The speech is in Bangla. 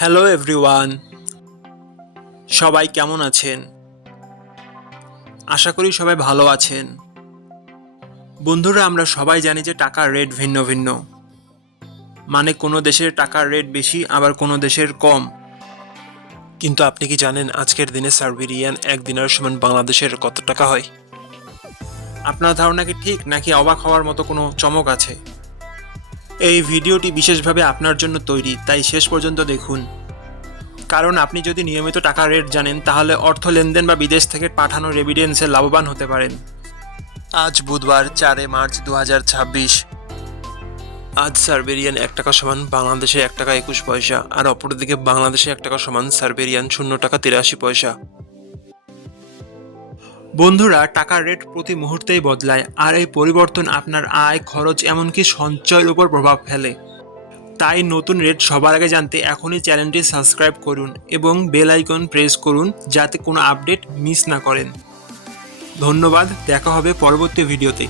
হ্যালো এভরিওয়ান, সবাই কেমন আছেন? আশা করি সবাই ভালো আছেন। বন্ধুরা, আমরা সবাই জানি যে টাকার রেট ভিন্ন ভিন্ন। মানে কোনো দেশের টাকার রেট বেশি, আবার কোনো দেশের কম। কিন্তু আপনি কি জানেন আজকের দিনে সার্বিয়ান 1 দিনার সমান বাংলাদেশের কত টাকা হয়? আপনার ধারণা কি ঠিক, নাকি অবাক হওয়ার মতো কোনো চমক আছে? এই ভিডিওটি বিশেষভাবে আপনার জন্য তৈরি, তাই শেষ পর্যন্ত দেখুন। কারণ আপনি যদি নিয়মিত টাকার রেট জানেন, তাহলে অর্থ লেনদেন বা বিদেশ থেকে পাঠানো রেমিটেন্সে লাভবান হতে পারেন। আজ বুধবার 4 মার্চ 2026। আজ সার্বেরিয়ান 1 টাকা সমান বাংলাদেশে 1 টাকা 21 পয়সা, আর অপরদিকে বাংলাদেশে 1 টাকা সমান সার্বেরিয়ান 0 টাকা 83 পয়সা। বন্ধুরা, টাকার রেট প্রতি মুহূর্তেই বদলায়, আর এই পরিবর্তন আপনার আয়, খরচ, এমনকি সঞ্চয়ের উপর প্রভাব ফেলে। তাই নতুন রেট সবার আগে জানতে এখনই চ্যানেলটি সাবস্ক্রাইব করুন এবং বেল আইকন প্রেস করুন, যাতে কোনো আপডেট মিস না করেন। ধন্যবাদ, দেখা হবে পরবর্তী ভিডিওতে।